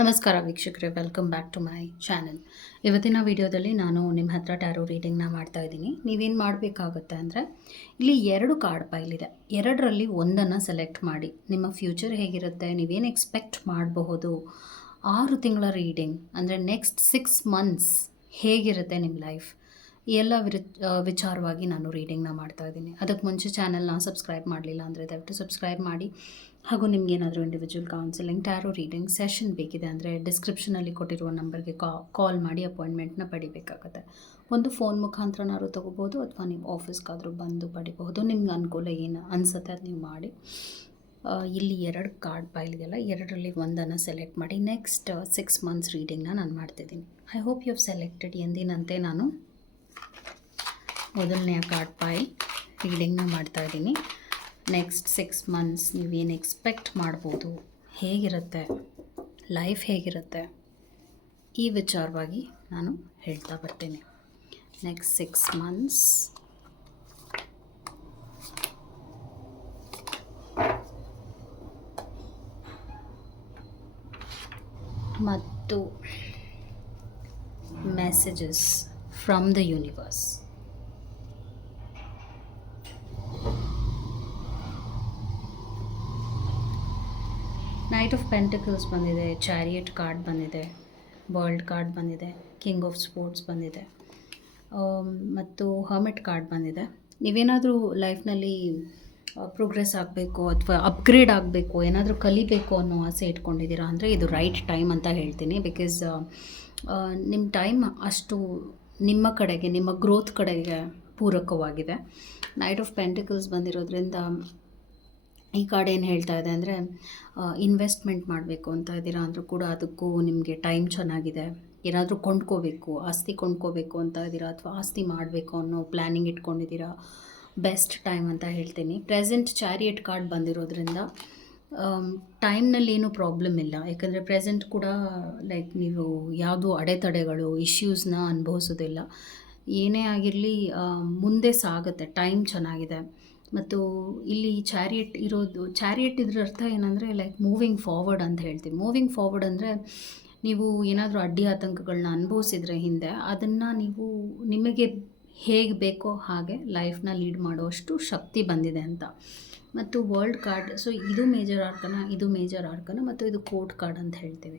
ನಮಸ್ಕಾರ ವೀಕ್ಷಕರೇ welcome back to my channel ಇವತ್ತಿನ ವಿಡಿಯೋದಲ್ಲಿ ನಾನು ನಿಮ್ಮ ಹತ್ರ ಟ್ಯಾರೋ ರೀಡಿಂಗ್ನ ಮಾಡ್ತಾ ಇದ್ದೀನಿ. ನೀವೇನು ಮಾಡಬೇಕಾಗುತ್ತೆ ಅಂದರೆ, ಇಲ್ಲಿ ಎರಡು ಕಾರ್ಡ್ ಪೈಲ್ ಇದೆ. ಎರಡರಲ್ಲಿ ಒಂದನ್ನು ಸೆಲೆಕ್ಟ್ ಮಾಡಿ. ನಿಮ್ಮ ಫ್ಯೂಚರ್ ಹೇಗಿರುತ್ತೆ, ನೀವೇನು ಎಕ್ಸ್ಪೆಕ್ಟ್ ಮಾಡಬಹುದು, ಆರು ತಿಂಗಳ ರೀಡಿಂಗ್ ಅಂದರೆ ನೆಕ್ಸ್ಟ್ ಸಿಕ್ಸ್ ಮಂತ್ಸ್ ಹೇಗಿರುತ್ತೆ ನಿಮ್ಮ ಲೈಫ್ ಎಲ್ಲ ವಿರು ವಿಚಾರವಾಗಿ ನಾನು ರೀಡಿಂಗ್ನ ಮಾಡ್ತಾ ಇದ್ದೀನಿ. ಅದಕ್ಕೆ ಮುಂಚೆ ಚಾನಲ್ನ ಸಬ್ಸ್ಕ್ರೈಬ್ ಮಾಡಲಿಲ್ಲ ಅಂದರೆ ದಯವಿಟ್ಟು ಸಬ್ಸ್ಕ್ರೈಬ್ ಮಾಡಿ. ಹಾಗೂ ನಿಮ್ಗೆ ಏನಾದರೂ individual counselling tarot reading session ಬೇಕಿದೆ ಅಂದರೆ ಡಿಸ್ಕ್ರಿಪ್ಷನಲ್ಲಿ ಕೊಟ್ಟಿರುವ ನಂಬರ್ಗೆ ಕಾಲ್ ಮಾಡಿ ಅಪಾಯಿಂಟ್ಮೆಂಟ್ನ ಪಡಿಬೇಕಾಗುತ್ತೆ. ಒಂದು ಫೋನ್ ಮುಖಾಂತರನಾದ್ರು ತೊಗೋಬೋದು ಅಥವಾ ನೀವು ಆಫೀಸ್ಗಾದರೂ ಬಂದು ಪಡಿಬಹುದು. ನಿಮ್ಗೆ ಅನುಕೂಲ ಏನು ಅನಿಸುತ್ತೆ ಅದು ನೀವು ಮಾಡಿ. ಇಲ್ಲಿ ಎರಡು ಕಾರ್ಡ್ ಇದೆಯಲ್ಲ ಎರಡರಲ್ಲಿ ಒಂದನ್ನು ಸೆಲೆಕ್ಟ್ ಮಾಡಿ. ನೆಕ್ಸ್ಟ್ ಸಿಕ್ಸ್ ಮಂತ್ಸ್ ರೀಡಿಂಗ್ನ ನಾನು ಮಾಡ್ತಿದ್ದೀನಿ. I hope you have selected ಎಂದಿನಂತೆ ನಾನು ಮೊದಲನೆಯ ಕಾರ್ಡ್ ಪೈಲ್ ರೀಡಿಂಗ್ನ ಮಾಡ್ತಾ ಇದ್ದೀನಿ. ನೆಕ್ಸ್ಟ್ ಸಿಕ್ಸ್ ಮಂತ್ಸ್ ನೀವೇನು ಎಕ್ಸ್ಪೆಕ್ಟ್ ಮಾಡ್ಬೋದು? ಹೇಗಿರುತ್ತೆ? ಲೈಫ್ ಹೇಗಿರುತ್ತೆ? ಈ ವಿಚಾರವಾಗಿ ನಾನು ಹೇಳ್ತಾ ಬರ್ತೀನಿ. ನೆಕ್ಸ್ಟ್ ಸಿಕ್ಸ್ ಮಂತ್ಸ್ ಮತ್ತು messages from the universe knight of pentacles ಬಂದಿದೆ ಚಾರಿಯೇಟ್ ಕಾರ್ಡ್ ಬಂದಿದೆ ವರ್ಲ್ಡ್ ಕಾರ್ಡ್ ಬಂದಿದೆ ಕಿಂಗ್ ಆಫ್ ಸ್ಪೋರ್ಟ್ಸ್ ಬಂದಿದೆ. ಆಮ್, ಮತ್ತು ಹರ್ಮಿಟ್ ಕಾರ್ಡ್ ಬಂದಿದೆ. ನೀವೇನಾದರೂ ಲೈಫ್ನಲ್ಲಿ ಪ್ರೋಗ್ರೆಸ್ ಆಗಬೇಕು ಅಥವಾ ಅಪ್ಗ್ರೇಡ್ ಆಗಬೇಕು ಏನಾದರೂ ಕಲಿಬೇಕು ಅನ್ನೋ ಆಸೆ ಇಟ್ಕೊಂಡಿದ್ದೀರಾ? ಅಂದರೆ ಇದು ರೈಟ್ ಟೈಮ್ ಅಂತ ಹೇಳ್ತೀನಿ. ಬಿಕಾಸ್ ನಿಮ್ಮ ಟೈಮ್ ಅಷ್ಟು ನಿಮ್ಮ ಕಡೆಗೆ ನಿಮ್ಮ ಗ್ರೋತ್ ಕಡೆಗೆ ಪೂರಕವಾಗಿದೆ. ನೈಟ್ ಆಫ್ ಪೆಂಟಿಕಲ್ಸ್ ಬಂದಿರೋದ್ರಿಂದ ಈ ಕಾರ್ಡ್ ಏನು ಹೇಳ್ತಾ ಇದೆ ಅಂದರೆ ಇನ್ವೆಸ್ಟ್ಮೆಂಟ್ ಮಾಡಬೇಕು ಅಂತ ಇದ್ದೀರಾ ಅಂದರೂ ಕೂಡ ಅದಕ್ಕೂ ನಿಮಗೆ ಟೈಮ್ ಚೆನ್ನಾಗಿದೆ. ಏನಾದರೂ ಕೊಂಡ್ಕೋಬೇಕು, ಆಸ್ತಿ ಕೊಂಡ್ಕೋಬೇಕು ಅಂತ ಇದ್ದೀರಾ ಅಥವಾ ಆಸ್ತಿ ಮಾಡಬೇಕು ಅನ್ನೋ ಪ್ಲ್ಯಾನಿಂಗ್ ಇಟ್ಕೊಂಡಿದ್ದೀರಾ? ಬೆಸ್ಟ್ ಟೈಮ್ ಅಂತ ಹೇಳ್ತೀನಿ. ಪ್ರೆಸೆಂಟ್ ಚಾರಿಯಟ್ ಕಾರ್ಡ್ ಬಂದಿರೋದ್ರಿಂದ ಟೈಮ್ನಲ್ಲಿ ಏನೂ ಪ್ರಾಬ್ಲಮ್ ಇಲ್ಲ. ಯಾಕಂದರೆ ಪ್ರೆಸೆಂಟ್ ಕೂಡ ಲೈಕ್ ನೀವು ಯಾವುದು ಅಡೆತಡೆಗಳು ಇಶ್ಯೂಸ್ನ ಅನುಭವಿಸೋದಿಲ್ಲ. ಏನೇ ಆಗಿರಲಿ ಮುಂದೆ ಸಾಗುತ್ತೆ. ಟೈಮ್ ಚೆನ್ನಾಗಿದೆ. ಮತ್ತು ಇಲ್ಲಿ ಚಾರಿಯಟ್ ಇರೋದು, ಚಾರಿಯಟ್ ಇದ್ರ ಅರ್ಥ ಏನಂದರೆ ಲೈಕ್ ಮೂವಿಂಗ್ ಫಾರ್ವರ್ಡ್ ಅಂತ ಹೇಳ್ತೀವಿ. ಮೂವಿಂಗ್ ಫಾರ್ವರ್ಡ್ ಅಂದರೆ ನೀವು ಏನಾದರೂ ಅಡ್ಡಿ ಆತಂಕಗಳನ್ನ ಅನುಭವಿಸಿದ್ರೆ ಹಿಂದೆ, ಅದನ್ನು ನೀವು ನಿಮಗೆ ಹೇಗೆ ಬೇಕೋ ಹಾಗೆ ಲೈಫ್ನ ಲೀಡ್ ಮಾಡುವಷ್ಟು ಶಕ್ತಿ ಬಂದಿದೆ ಅಂತ. ಮತ್ತು ವರ್ಲ್ಡ್ ಕಾರ್ಡ್ ಸೊ ಇದು ಮೇಜರ್ ಆರ್ಕನ ಇದು ಮೇಜರ್ ಆರ್ಕನ ಮತ್ತು ಇದು ಕೋರ್ಟ್ ಕಾರ್ಡ್ ಅಂತ ಹೇಳ್ತೀವಿ.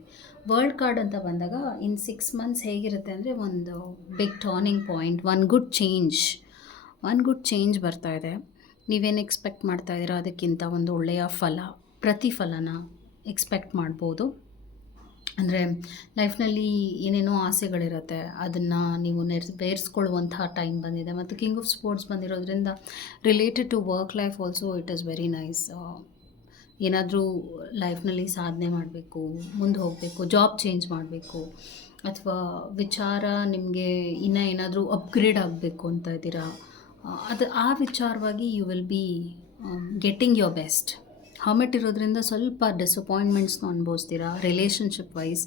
ವರ್ಲ್ಡ್ ಕಾರ್ಡ್ ಅಂತ ಬಂದಾಗ ಇನ್ ಸಿಕ್ಸ್ ಮಂತ್ಸ್ ಹೇಗಿರುತ್ತೆ ಅಂದರೆ ಒಂದು big turning point one good change one good change ಬರ್ತಾ ಇದೆ. ನೀವೇನು ಎಕ್ಸ್ಪೆಕ್ಟ್ ಮಾಡ್ತಾ ಇದ್ದೀರಾ? ಅದಕ್ಕಿಂತ ಒಂದು ಒಳ್ಳೆಯ ಫಲ, ಪ್ರತಿಫಲನ ಎಕ್ಸ್ಪೆಕ್ಟ್ ಮಾಡ್ಬೋದು. ಅಂದರೆ ಲೈಫ್ನಲ್ಲಿ ಏನೇನೋ ಆಸೆಗಳಿರುತ್ತೆ, ಅದನ್ನು ನೀವು ನೆರವೇರಿಸ್ಕೊಳ್ಳುವಂತಹ ಟೈಮ್ ಬಂದಿದೆ. ಮತ್ತು ಕಿಂಗ್ ಆಫ್ ಸ್ಪೋರ್ಟ್ಸ್ ಬಂದಿರೋದ್ರಿಂದ related to work life also it is very nice ಏನಾದರೂ ಲೈಫ್ನಲ್ಲಿ ಸಾಧನೆ ಮಾಡಬೇಕು, ಮುಂದೆ ಹೋಗಬೇಕು ಜಾಬ್ ಚೇಂಜ್ ಮಾಡಬೇಕು, ಅಥವಾ ವಿಚಾರ ನಿಮಗೆ ಇನ್ನೂ ಏನಾದರೂ ಅಪ್ಗ್ರೇಡ್ ಆಗಬೇಕು ಅಂತ ಇದ್ದೀರಾ? ಅದು ಆ ವಿಚಾರವಾಗಿ you will be getting your best hermit ಇರೋದ್ರಿಂದ ಸ್ವಲ್ಪ ಡಿಸಪಾಯಿಂಟ್ಮೆಂಟ್ಸ್ನ ಅನುಭವಿಸ್ತೀರಾ? ರಿಲೇಷನ್ಶಿಪ್ ವೈಸ್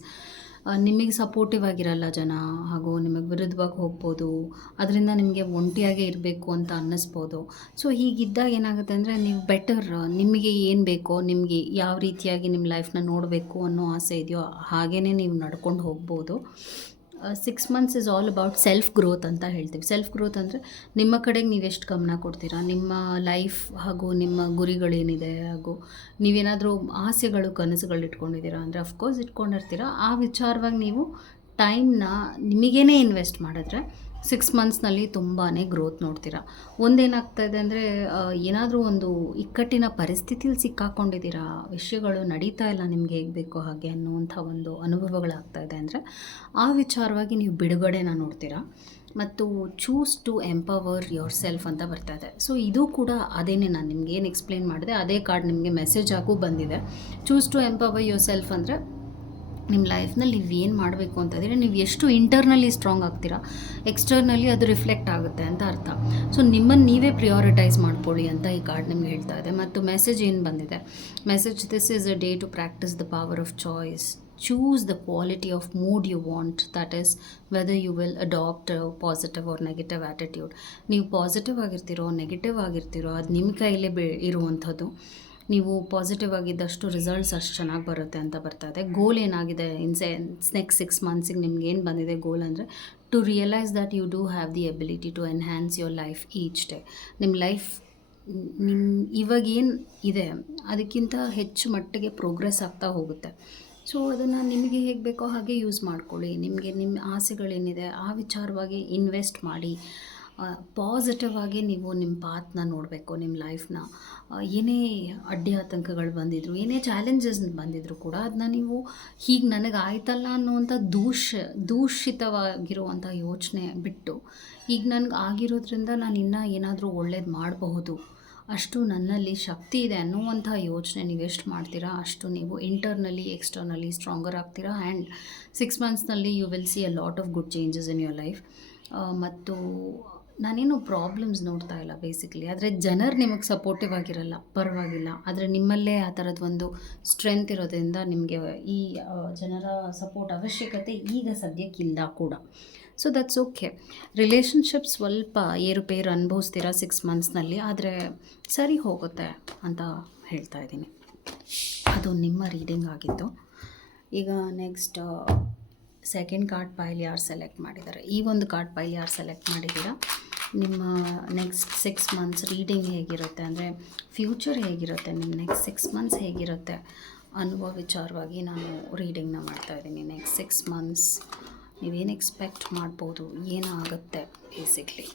ನಿಮಗೆ ಸಪೋರ್ಟಿವ್ ಆಗಿರಲ್ಲ ಜನ, ಹಾಗೂ ನಿಮಗೆ ವಿರುದ್ಧವಾಗಿ ಹೋಗ್ಬೋದು, ಅದರಿಂದ ನಿಮಗೆ ಒಂಟಿಯಾಗೇ ಇರಬೇಕು ಅಂತ ಅನ್ನಿಸ್ಬೋದು. ಸೊ ಹೀಗಿದ್ದಾಗ ಏನಾಗುತ್ತೆ ಅಂದರೆ, ನೀವು ಬೆಟರ್ ನಿಮಗೆ ಏನು ಬೇಕೋ, ನಿಮಗೆ ಯಾವ ರೀತಿಯಾಗಿ ನಿಮ್ಮ ಲೈಫ್ನ ನೋಡಬೇಕು ಅನ್ನೋ ಆಸೆ ಇದೆಯೋ ಹಾಗೇ ನೀವು ನಡ್ಕೊಂಡು ಹೋಗ್ಬೋದು. Six months is all about self growth ಅಂತ ಹೇಳ್ತೀವಿ. ಸೆಲ್ಫ್ ಗ್ರೋತ್ ಅಂದರೆ ನಿಮ್ಮ ಕಡೆಗೆ ನೀವೆಷ್ಟು ಗಮನ ಕೊಡ್ತೀರಾ? ನಿಮ್ಮ ಲೈಫ್ ಹಾಗೂ ನಿಮ್ಮ ಗುರಿಗಳೇನಿದೆ? ಹಾಗೂ ನೀವೇನಾದರೂ ಆಸೆಗಳು, ಕನಸುಗಳು ಇಟ್ಕೊಂಡಿದ್ದೀರಾ? ಅಂದರೆ ಅಫ್ಕೋರ್ಸ್ ಇಟ್ಕೊಂಡಿರ್ತೀರಾ. ಆ ವಿಚಾರವಾಗಿ ನೀವು ಟೈಮ್ನ ನಿಮಗೇನೆ ಇನ್ವೆಸ್ಟ್ ಮಾಡಿದ್ರೆ ಸಿಕ್ಸ್ ಮಂತ್ಸ್ನಲ್ಲಿ ತುಂಬಾ ಗ್ರೋತ್ ನೋಡ್ತೀರಾ? ಒಂದೇನಾಗ್ತಾ ಇದೆ ಅಂದರೆ ಏನಾದರೂ ಒಂದು ಇಕ್ಕಟ್ಟಿನ ಪರಿಸ್ಥಿತಿಲಿ ಸಿಕ್ಕಾಕೊಂಡಿದ್ದೀರಾ? ವಿಷಯಗಳು ನಡೀತಾ ಇಲ್ಲ ನಿಮ್ಗೆ ಹೇಗೆ ಬೇಕೋ ಹಾಗೆ ಅನ್ನುವಂಥ ಒಂದು ಅನುಭವಗಳಾಗ್ತಾ ಇದೆ ಅಂದರೆ, ಆ ವಿಚಾರವಾಗಿ ನೀವು ಬಿಡುಗಡೆನ ನೋಡ್ತೀರಾ? ಮತ್ತು choose to empower yourself ಅಂತ ಬರ್ತಾ ಇದೆ. ಸೊ ಇದು ಕೂಡ ಅದೇನೇ ನಾನು ನಿಮ್ಗೆ ಏನು ಎಕ್ಸ್ಪ್ಲೇನ್ ಮಾಡಿದೆ, ಅದೇ ಕಾರ್ಡ್ ನಿಮಗೆ ಮೆಸೇಜ್ ಆಗು ಬಂದಿದೆ. Choose to empower yourself ಅಂದರೆ ನಿಮ್ಮ ಲೈಫ್ನಲ್ಲಿ ನೀವು ಏನು ಮಾಡಬೇಕು ಅಂತಂದರೆ ನೀವು ಎಷ್ಟು ಇಂಟರ್ನಲಿ ಸ್ಟ್ರಾಂಗ್ ಆಗ್ತೀರಾ ಎಕ್ಸ್ಟರ್ನಲಿ ಅದು ರಿಫ್ಲೆಕ್ಟ್ ಆಗುತ್ತೆ ಅಂತ ಅರ್ಥ. ಸೊ ನಿಮ್ಮನ್ನು ನೀವೇ ಪ್ರಿಯಾರಿಟೈಸ್ ಮಾಡ್ಕೊಳ್ಳಿ ಅಂತ ಈ ಕಾರ್ಡ್ ನಿಮ್ಗೆ ಹೇಳ್ತಾ ಇದೆ. ಮತ್ತು ಮೆಸೇಜ್ ಏನು ಬಂದಿದೆ? Message this is a day to practise the power of choice choose the quality of mood you want that is whether you will adopt positive or negative attitude ನೀವು ಪಾಸಿಟಿವ್ ಆಗಿರ್ತೀರೋ negative ಆಗಿರ್ತೀರೋ, ಅದು ನಿಮ್ಮ ಕೈಯಲ್ಲೇ ಬೆ ಇರುವಂಥದ್ದು. ನೀವು ಪಾಸಿಟಿವ್ ಆಗಿದ್ದಷ್ಟು ರಿಸಲ್ಟ್ಸ್ ಅಷ್ಟು ಚೆನ್ನಾಗಿ ಬರುತ್ತೆ ಅಂತ ಬರ್ತಾ ಇದೆ. ಗೋಲ್ ಏನಾಗಿದೆ? ಇನ್ ಇನ್ಸೆ ನೆಕ್ಸ್ಟ್ ಸಿಕ್ಸ್ ಮಂತ್ಸಿಗೆ ನಿಮ್ಗೆ ಏನು ಬಂದಿದೆ ಗೋಲ್ ಅಂದರೆ to realise that you do have the ability to enhance your life each day ನಿಮ್ಮ ಲೈಫ್ ನಿಮ್ಮ ಇವಾಗೇನು ಇದೆ, ಅದಕ್ಕಿಂತ ಹೆಚ್ಚು ಮಟ್ಟಿಗೆ ಪ್ರೋಗ್ರೆಸ್ ಆಗ್ತಾ ಹೋಗುತ್ತೆ. ಸೊ ಅದನ್ನು ನಿಮಗೆ ಹೇಗೆ ಬೇಕೋ ಹಾಗೆ ಯೂಸ್ ಮಾಡ್ಕೊಳ್ಳಿ. ನಿಮಗೆ ನಿಮ್ಮ ಆಸೆಗಳೇನಿದೆ, ಆ ವಿಚಾರವಾಗಿ ಇನ್ವೆಸ್ಟ್ ಮಾಡಿ. ಪಾಸಿಟಿವ್ ಆಗಿ ನೀವು ನಿಮ್ಮ ಪಾತ್ನ ನೋಡಬೇಕು ನಿಮ್ಮ ಲೈಫ್ನ ಏನೇ ಅಡ್ಡಿ ಆತಂಕಗಳು ಬಂದಿದ್ರು, ಏನೇ ಚಾಲೆಂಜಸ್ ಬಂದಿದ್ರು ಕೂಡ ಅದನ್ನ ನೀವು ಹೀಗೆ ನನಗೆ ಆಯ್ತಲ್ಲ ಅನ್ನುವಂಥ ದೂಷ ದೂಷಿತವಾಗಿರುವಂಥ ಯೋಚನೆ ಬಿಟ್ಟು ಈಗ ನನಗೆ ಆಗಿರೋದ್ರಿಂದ ನಾನು ಇನ್ನೂ ಏನಾದರೂ ಒಳ್ಳೇದು ಮಾಡಬಹುದು, ಅಷ್ಟು ನನ್ನಲ್ಲಿ ಶಕ್ತಿ ಇದೆ ಅನ್ನುವಂಥ ಯೋಚನೆ ನೀವು ಎಷ್ಟು ಮಾಡ್ತೀರಾ ಅಷ್ಟು ನೀವು ಇಂಟರ್ನಲಿ ಎಕ್ಸ್ಟರ್ನಲಿ ಸ್ಟ್ರಾಂಗರ್ ಆಗ್ತೀರಾ and six ಮಂತ್ಸ್ನಲ್ಲಿ you will see a lot of good changes in your life ಮತ್ತು ನಾನೇನು ಪ್ರಾಬ್ಲಮ್ಸ್ ನೋಡ್ತಾ ಇಲ್ಲ ಬೇಸಿಕಲಿ ಆದರೆ ಜನರು ನಿಮಗೆ ಸಪೋರ್ಟಿವ್ ಆಗಿರಲ್ಲ, ಪರವಾಗಿಲ್ಲ. ಆದರೆ ನಿಮ್ಮಲ್ಲೇ ಆ ಥರದ್ದು ಒಂದು ಸ್ಟ್ರೆಂತ್ ಇರೋದ್ರಿಂದ ನಿಮಗೆ ಈ ಜನರ ಸಪೋರ್ಟ್ ಅವಶ್ಯಕತೆ ಈಗ ಸದ್ಯಕ್ಕಿಲ್ಲ ಕೂಡ. ಸೊ ದಟ್ಸ್ ಓಕೆ ರಿಲೇಷನ್ಶಿಪ್ ಸ್ವಲ್ಪ ಏರುಪೇರು ಅನುಭವಿಸ್ತೀರಾ ಸಿಕ್ಸ್ ಮಂತ್ಸ್ನಲ್ಲಿ ಆದರೆ ಸರಿ ಹೋಗುತ್ತೆ ಅಂತ ಹೇಳ್ತಾ ಇದ್ದೀನಿ. ಅದು ನಿಮ್ಮ ರೀಡಿಂಗ್ ಆಗಿತ್ತು ಈಗ ನೆಕ್ಸ್ಟ್ ಸೆಕೆಂಡ್ ಕಾರ್ಡ್ ಪೈಲ್ ಯಾರು ಸೆಲೆಕ್ಟ್ ಮಾಡಿದ್ದಾರೆ? ಈ ಒಂದು ಕಾರ್ಡ್ ಪೈಲ್ ಯಾರು ಸೆಲೆಕ್ಟ್ ಮಾಡಿದ್ದೀರಾ? ನಿಮ್ಮ ನೆಕ್ಸ್ಟ್ ಸಿಕ್ಸ್ ಮಂತ್ಸ್ ರೀಡಿಂಗ್ ಹೇಗಿರುತ್ತೆ ಅಂದರೆ ಫ್ಯೂಚರ್ ಹೇಗಿರುತ್ತೆ ನಿಮ್ಮ ನೆಕ್ಸ್ಟ್ ಸಿಕ್ಸ್ ಮಂತ್ಸ್ ಹೇಗಿರುತ್ತೆ ಅನ್ನುವ ವಿಚಾರವಾಗಿ ನಾನು ರೀಡಿಂಗ್ನ ಮಾಡ್ತಾಯಿದ್ದೀನಿ ನೆಕ್ಸ್ಟ್ ಸಿಕ್ಸ್ ಮಂತ್ಸ್ ನೀವೇನು ಎಕ್ಸ್ಪೆಕ್ಟ್ ಮಾಡ್ಬೋದು, ಏನಾಗುತ್ತೆ ಬೇಸಿಕ್ಲಿ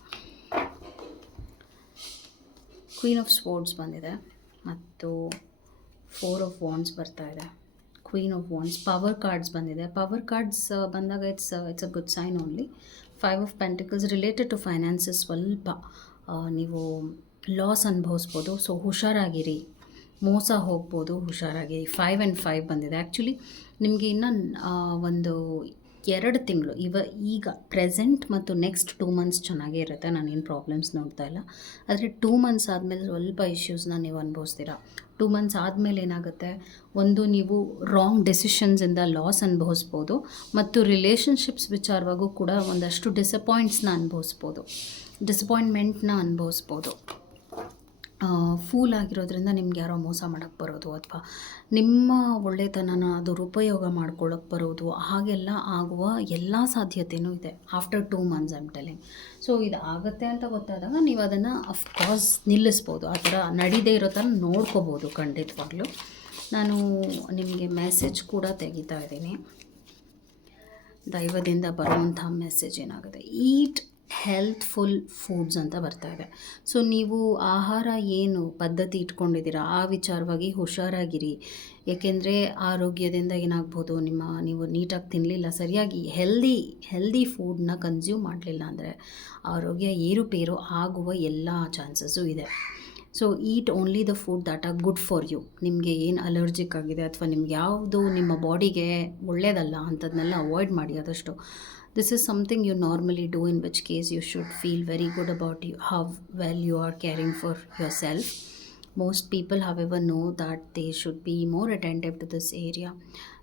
ಕ್ವೀನ್ ಆಫ್ ಸ್ಪೋರ್ಟ್ಸ್ ಬಂದಿದೆ ಮತ್ತು ಫೋರ್ ಆಫ್ ವಾನ್ಸ್ ಬರ್ತಾ ಇದೆ. Queen of wands power cards ಬಂದಿದೆ. ಪವರ್ ಕಾರ್ಡ್ಸ್ ಬಂದಾಗ it's it's a good sign only five of pentacles related to finances ಸ್ವಲ್ಪ ನೀವು ಲಾಸ್ ಅನುಭವಿಸ್ಬೋದು. ಸೊ ಹುಷಾರಾಗಿರಿ. ಮೋಸ ಹೋಗ್ಬೋದು, ಹುಷಾರಾಗಿರಿ. ಫೈವ್ ಆ್ಯಂಡ್ ಫೈವ್ ಬಂದಿದೆ. ಆ್ಯಕ್ಚುಲಿ ನಿಮಗೆ ಇನ್ನು ಒಂದು ಎರಡು ತಿಂಗಳು, ಇವ, ಈಗ ಪ್ರೆಸೆಂಟ್ ಮತ್ತು ನೆಕ್ಸ್ಟ್ ಟೂ ಮಂತ್ಸ್ ಚೆನ್ನಾಗೇ ಇರುತ್ತೆ. ನಾನೇನು ಪ್ರಾಬ್ಲಮ್ಸ್ ನೋಡ್ತಾ ಇಲ್ಲ. ಆದರೆ ಟೂ ಮಂತ್ಸ್ ಆದಮೇಲೆ ಸ್ವಲ್ಪ ಇಶ್ಯೂಸ್ನ ನೀವು ಅನುಭವಿಸ್ತೀರಾ? ಟೂ ಮಂತ್ಸ್ ಆದಮೇಲೆ ಏನಾಗುತ್ತೆ? ಒಂದು ನೀವು ರಾಂಗ್ ಡೆಸಿಷನ್ಸಿಂದ ಲಾಸ್ ಅನುಭವಿಸ್ಬೋದು ಮತ್ತು ರಿಲೇಷನ್ಶಿಪ್ಸ್ ವಿಚಾರವಾಗೂ ಕೂಡ ಒಂದಷ್ಟು ಡಿಸಪಾಯಿಂಟ್ಸ್ನ ಅನುಭವಿಸ್ಬೋದು. ಡಿಸಪಾಯಿಂಟ್ಮೆಂಟ್ನ ಅನುಭವಿಸ್ಬೋದು. ಫೂಲ್ ಆಗಿರೋದ್ರಿಂದ ನಿಮ್ಗೆ ಯಾರೋ ಮೋಸ ಮಾಡೋಕ್ಕೆ ಬರೋದು ಅಥವಾ ನಿಮ್ಮ ಒಳ್ಳೆತನನ ದುರುಪಯೋಗ ಮಾಡ್ಕೊಳ್ಳೋಕೆ ಬರೋದು, ಹಾಗೆಲ್ಲ ಆಗುವ ಎಲ್ಲ ಸಾಧ್ಯತೆಯೂ ಇದೆ after two months I'm telling so ಇದು ಆಗುತ್ತೆ ಅಂತ ಗೊತ್ತಾದಾಗ ನೀವು ಅದನ್ನು ಅಫ್ಕೋರ್ಸ್ ನಿಲ್ಲಿಸ್ಬೋದು. ಆ ಥರ ನಡೀದೇ ಇರೋ ಥರ ನೋಡ್ಕೋಬೋದು ಖಂಡಿತವಾಗ್ಲೂ. ನಾನು ನಿಮಗೆ ಮೆಸೇಜ್ ಕೂಡ ತೆಗಿತಾ ಇದ್ದೀನಿ. ದೈವದಿಂದ ಬರುವಂಥ ಮೆಸೇಜ್ ಏನಾಗುತ್ತೆ? ಈಟ್ ಹೆಲ್ತ್ಫುಲ್ ಫುಡ್ಸ್ ಅಂತ ಬರ್ತಾ ಇದೆ. ಸೊ, ನೀವು ಆಹಾರ ಏನು ಪದ್ಧತಿ ಇಟ್ಕೊಂಡಿದ್ದೀರಾ? ಆ ವಿಚಾರವಾಗಿ ಹುಷಾರಾಗಿರಿ. ಏಕೆಂದರೆ ಆರೋಗ್ಯದಿಂದ ಏನಾಗ್ಬೋದು? ನಿಮ್ಮ ನೀವು ನೀಟಾಗಿ ತಿನ್ನಲಿಲ್ಲ ಸರಿಯಾಗಿ ಹೆಲ್ದಿ ಹೆಲ್ದಿ ಫುಡ್ನ ಕನ್ಸ್ಯೂಮ್ ಮಾಡಲಿಲ್ಲ ಅಂದರೆ ಆರೋಗ್ಯ ಏರುಪೇರು ಆಗುವ ಎಲ್ಲ ಚಾನ್ಸಸ್ಸು ಇದೆ. So eat only the food that are good for you ನಿಮಗೆ ಏನು ಅಲರ್ಜಿಕ್ ಆಗಿದೆ ಅಥವಾ ನಿಮ್ಗೆ ಯಾವುದು ನಿಮ್ಮ ಬಾಡಿಗೆ ಒಳ್ಳೆಯದಲ್ಲ ಅಂಥದ್ದನ್ನೆಲ್ಲ ಅವಾಯ್ಡ್ ಮಾಡಿ ಆದಷ್ಟು. This is something you normally do in which case you should feel very good about you how well you are caring for yourself most people, however, know that they should be more attentive to this area.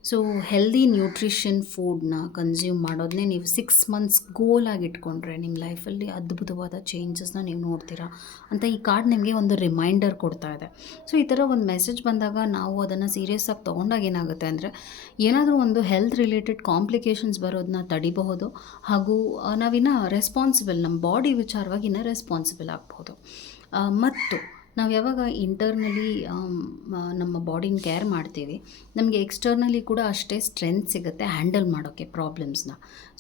So healthy nutrition ಫುಡ್ನ consume ಮಾಡೋದನ್ನೇ ನೀವು six months ಗೋಲ್ ಆಗಿ ಇಟ್ಕೊಂಡ್ರೆ ನಿಮ್ಮ ಲೈಫಲ್ಲಿ ಅದ್ಭುತವಾದ ಚೇಂಜಸ್ನ ನೀವು ನೋಡ್ತೀರಾ ಅಂತ ಈ ಕಾರ್ಡ್ ನಿಮಗೆ ಒಂದು ರಿಮೈಂಡರ್ ಕೊಡ್ತಾ ಇದೆ. ಸೊ ಈ ಥರ ಒಂದು ಮೆಸೇಜ್ ಬಂದಾಗ ನಾವು ಅದನ್ನು ಸೀರಿಯಸ್ ಆಗಿ ತೊಗೊಂಡಾಗ ಏನಾಗುತ್ತೆ ಅಂದರೆ, ಏನಾದರೂ ಒಂದು ಹೆಲ್ತ್ ರಿಲೇಟೆಡ್ ಕಾಂಪ್ಲಿಕೇಶನ್ಸ್ ಬರೋದನ್ನ ತಡಿಬಹುದು ಹಾಗೂ ನಾವಿನ್ನ ರೆಸ್ಪಾನ್ಸಿಬಲ್ ನಮ್ಮ ಬಾಡಿ ವಿಚಾರವಾಗಿ ಇನ್ನೂ ರೆಸ್ಪಾನ್ಸಿಬಲ್ ಆಗ್ಬೋದು ಮತ್ತು ನಾವು ಯಾವಾಗ ಇಂಟರ್ನಲಿ ನಮ್ಮ ಬಾಡಿನ ಕೇರ್ ಮಾಡ್ತೀವಿ, ನಮಗೆ ಎಕ್ಸ್ಟರ್ನಲಿ ಕೂಡ ಅಷ್ಟೇ ಸ್ಟ್ರೆಂತ್ ಸಿಗುತ್ತೆ ಹ್ಯಾಂಡಲ್ ಮಾಡೋಕ್ಕೆ ಪ್ರಾಬ್ಲಮ್ಸ್ನ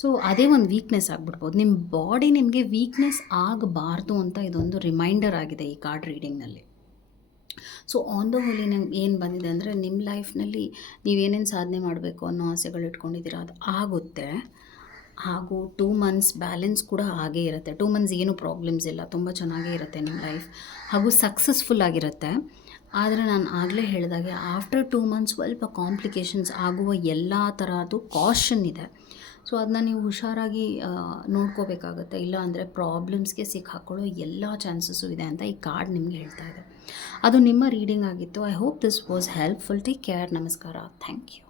ಸೊ ಅದೇ ಒಂದು ವೀಕ್ನೆಸ್ ಆಗಿಬಿಡ್ಬೋದು. ನಿಮ್ಮ ಬಾಡಿ ನಿಮಗೆ ವೀಕ್ನೆಸ್ ಆಗಬಾರ್ದು ಅಂತ ಇದೊಂದು ರಿಮೈಂಡರ್ ಆಗಿದೆ ಈ ಕಾರ್ಡ್ ರೀಡಿಂಗ್ನಲ್ಲಿ ಸೊ ಆನ್ ದ ಹೋಲಿ ನಂಗೆ ಏನು ಬಂದಿದೆ ಅಂದರೆ ನಿಮ್ಮ ಲೈಫ್ನಲ್ಲಿ ನೀವೇನೇನು ಸಾಧನೆ ಮಾಡಬೇಕು ಅನ್ನೋ ಆಸೆಗಳು ಇಟ್ಕೊಂಡಿದ್ದೀರಾ ಅದು ಆಗುತ್ತೆ. ಹಾಗೂ ಟೂ ಮಂತ್ಸ್ ಬ್ಯಾಲೆನ್ಸ್ ಕೂಡ ಹಾಗೇ ಇರುತ್ತೆ. ಟೂ ಮಂತ್ಸ್ ಏನು ಪ್ರಾಬ್ಲಮ್ಸ್ ಇಲ್ಲ. ತುಂಬ ಚೆನ್ನಾಗೇ ಇರುತ್ತೆ ನಿಮ್ಮ ಲೈಫ್ ಹಾಗೂ ಸಕ್ಸಸ್ಫುಲ್ ಆಗಿರುತ್ತೆ. ಆದರೆ ನಾನು ಆಗಲೇ ಹೇಳಿದಾಗೆ ಆಫ್ಟರ್ ಟೂ ಮಂತ್ಸ್ ಸ್ವಲ್ಪ ಕಾಂಪ್ಲಿಕೇಶನ್ಸ್ ಆಗುವ ಎಲ್ಲ ಥರದ್ದು ಕಾಷನ್ ಇದೆ. ಸೊ ಅದನ್ನ ನೀವು ಹುಷಾರಾಗಿ ನೋಡ್ಕೋಬೇಕಾಗುತ್ತೆ. ಇಲ್ಲ ಅಂದರೆ ಪ್ರಾಬ್ಲಮ್ಸ್ಗೆ ಸಿಕ್ಕಾಕೊಳ್ಳೋ ಎಲ್ಲ ಚಾನ್ಸಸ್ಸು ಇದೆ ಅಂತ ಈ ಕಾರ್ಡ್ ನಿಮಗೆ ಹೇಳ್ತಾ ಇದೆ. ಅದು ನಿಮ್ಮ ರೀಡಿಂಗ್ ಆಗಿತ್ತು. I hope this was helpful take care ನಮಸ್ಕಾರ. Thank you